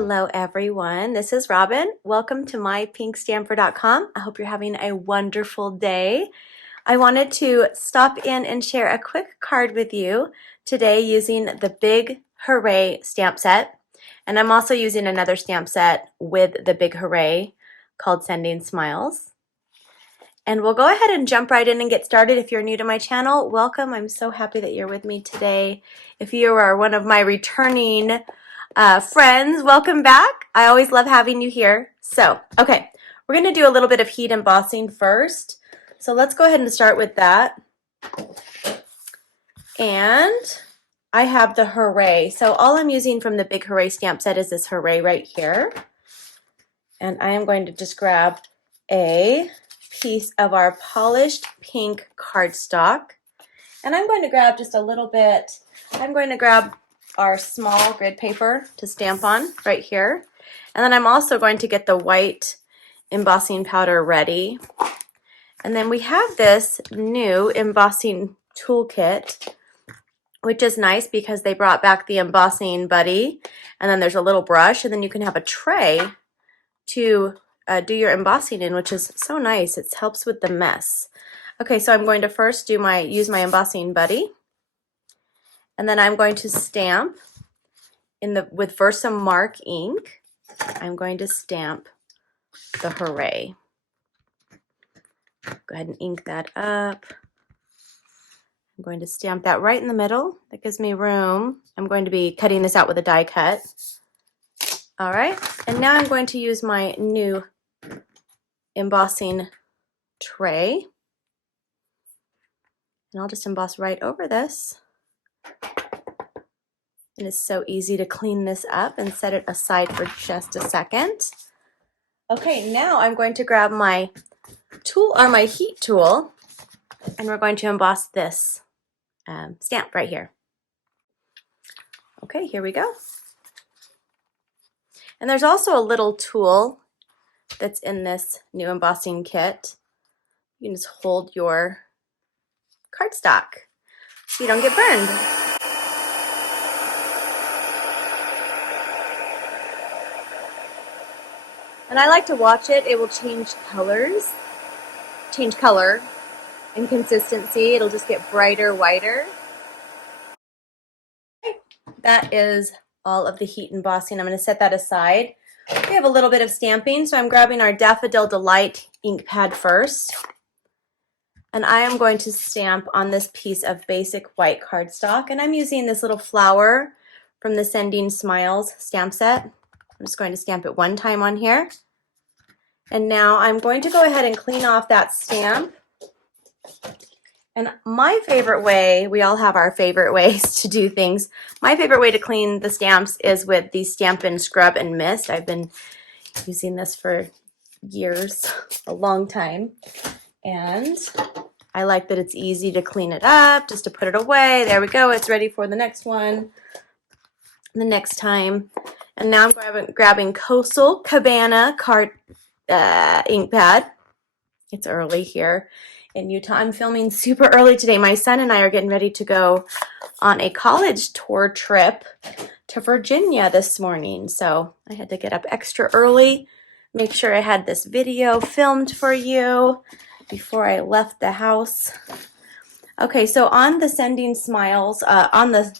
Hello everyone, this is Robyn. Welcome to mypinkstamper.com. I hope you're having a wonderful day. I wanted to stop in and share a quick card with you today using the Big Hooray stamp set. And I'm also using another stamp set with the Big Hooray called Sending Smiles. And we'll go ahead and jump right in and get started. If you're new to my channel, welcome. I'm so happy that you're with me today. If you are one of my returning friends, welcome back. I always love having you here. So, okay, we're going to do a little bit of heat embossing first. So let's go ahead and start with that. And I have the Hooray. So all I'm using from the Big Hooray stamp set is this Hooray right here. And I am going to just grab a piece of our polished pink cardstock. And I'm going to grab just a little bit. I'm going to grab our small grid paper to stamp on right here. And then I'm also going to get the white embossing powder ready. And then we have this new embossing toolkit, which is nice because they brought back the embossing buddy. And then there's a little brush, and then you can have a tray to do your embossing in, which is so nice. It helps with the mess. Okay, so I'm going to first use my embossing buddy. And then I'm going to stamp with Versa Mark ink. I'm going to stamp the Hooray. Go ahead and ink that up. I'm going to stamp that right in the middle. That gives me room. I'm going to be cutting this out with a die cut. All right, and now I'm going to use my new embossing tray. And I'll just emboss right over this. It is so easy to clean this up and set it aside for just a second. Okay, now I'm going to grab my tool or my heat tool, and we're going to emboss this stamp right here. Okay, here we go. And there's also a little tool that's in this new embossing kit. You can just hold your cardstock so you don't get burned. And I like to watch it. It will change color and consistency. It'll just get brighter, whiter. That is all of the heat embossing. I'm going to set that aside. We have a little bit of stamping, so I'm grabbing our Daffodil Delight ink pad first. And I am going to stamp on this piece of basic white cardstock. And I'm using this little flower from the Sending Smiles stamp set. I'm just going to stamp it one time on here. And now I'm going to go ahead and clean off that stamp. And my favorite way, we all have our favorite ways to do things. My favorite way to clean the stamps is with the Stampin' Scrub and Mist. I've been using this for years, a long time. And I like that it's easy to clean it up, just to put it away. There we go, it's ready for the next one, the next time. And now I'm grabbing Coastal Cabana ink pad. It's early here in Utah. I'm filming super early today. My son and I are getting ready to go on a college tour trip to Virginia this morning. So I had to get up extra early, make sure I had this video filmed for you before I left the house. Okay, so on the Sending Smiles, on the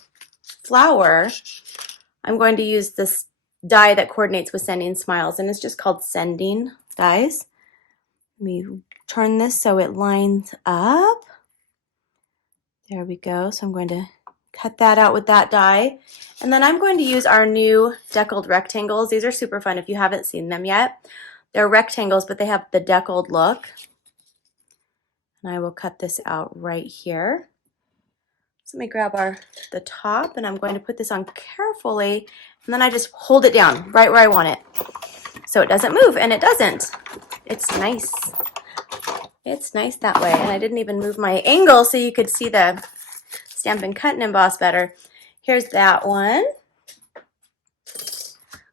flower, I'm going to use this die that coordinates with Sending Smiles, and it's just called Sending Dies. Let me turn this so it lines up. There we go. So I'm going to cut that out with that die. And then I'm going to use our new deckled rectangles. These are super fun if you haven't seen them yet. They're rectangles, but they have the deckled look. And I will cut this out right here. So let me grab the top, and I'm going to put this on carefully, and then I just hold it down right where I want it. So it doesn't move, and it doesn't. It's nice. It's nice that way. And I didn't even move my angle so you could see the Stampin' Cut and Emboss better. Here's that one.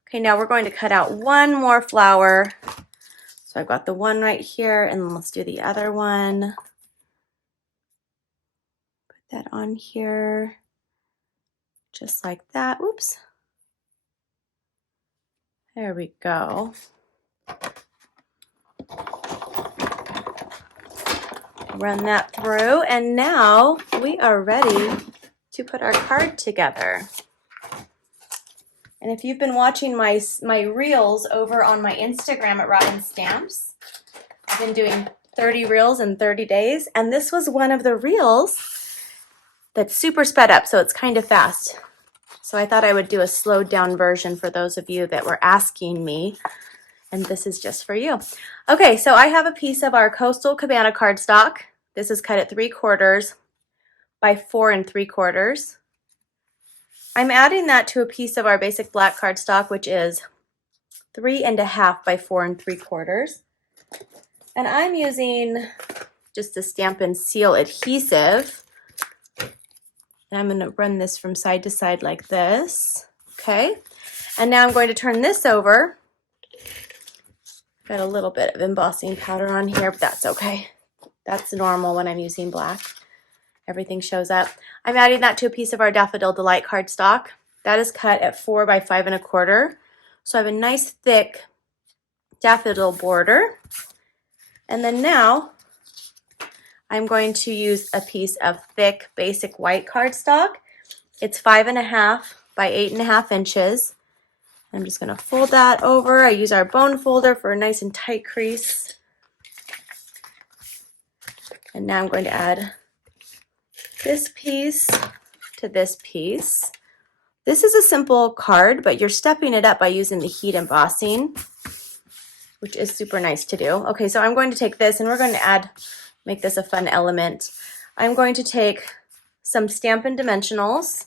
Okay, now we're going to cut out one more flower. So I've got the one right here, and let's do the other one. Put that on here, just like that. Oops. There we go. Run that through, and now we are ready to put our card together. And if you've been watching my reels over on my Instagram at Robyn Stamps, I've been doing 30 reels in 30 days, and this was one of the reels that's super sped up, so it's kind of fast. So I thought I would do a slowed down version for those of you that were asking me, and this is just for you. Okay, so I have a piece of our Coastal Cabana cardstock. This is cut at 3/4 by 4 3/4. I'm adding that to a piece of our basic black cardstock, which is 3 1/2 by 4 3/4. And I'm using just a Stampin' Seal adhesive. And I'm going to run this from side to side like this. Okay. And now I'm going to turn this over. Got a little bit of embossing powder on here, but that's okay. That's normal when I'm using black. Everything shows up. I'm adding that to a piece of our Daffodil Delight cardstock. That is cut at 4 by 5 1/4. So I have a nice thick daffodil border. And then now I'm going to use a piece of thick basic white cardstock. It's 5 1/2 by 8 1/2 inches. I'm just going to fold that over. I use our bone folder for a nice and tight crease. And now I'm going to add this piece to this piece. This is a simple card, but you're stepping it up by using the heat embossing, which is super nice to do. Okay, so I'm going to take this and we're going to make this a fun element. I'm going to take some Stampin' Dimensionals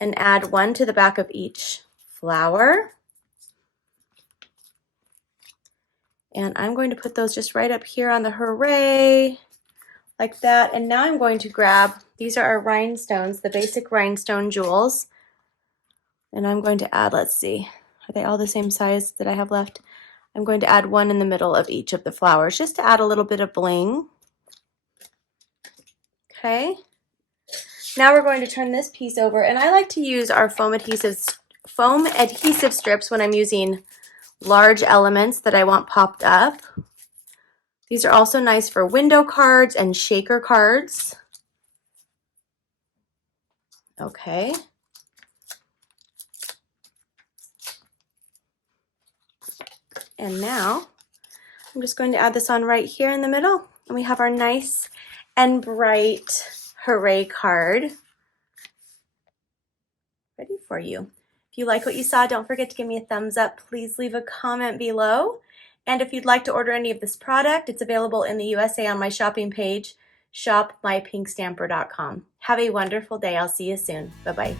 and add one to the back of each flower. And I'm going to put those just right up here on the Hooray, like that. And now I'm going to grab, these are our rhinestones, the basic rhinestone jewels. And I'm going to add, let's see, are they all the same size that I have left? I'm going to add one in the middle of each of the flowers, just to add a little bit of bling. Okay. Now we're going to turn this piece over, and I like to use our foam adhesive strips when I'm using large elements that I want popped up. These are also nice for window cards and shaker cards. Okay. And now I'm just going to add this on right here in the middle, and we have our nice and bright Hooray card ready for you. If you like what you saw, don't forget to give me a thumbs up. Please leave a comment below. And if you'd like to order any of this product, it's available in the USA on my shopping page, shopmypinkstamper.com. Have a wonderful day. I'll see you soon. Bye-bye.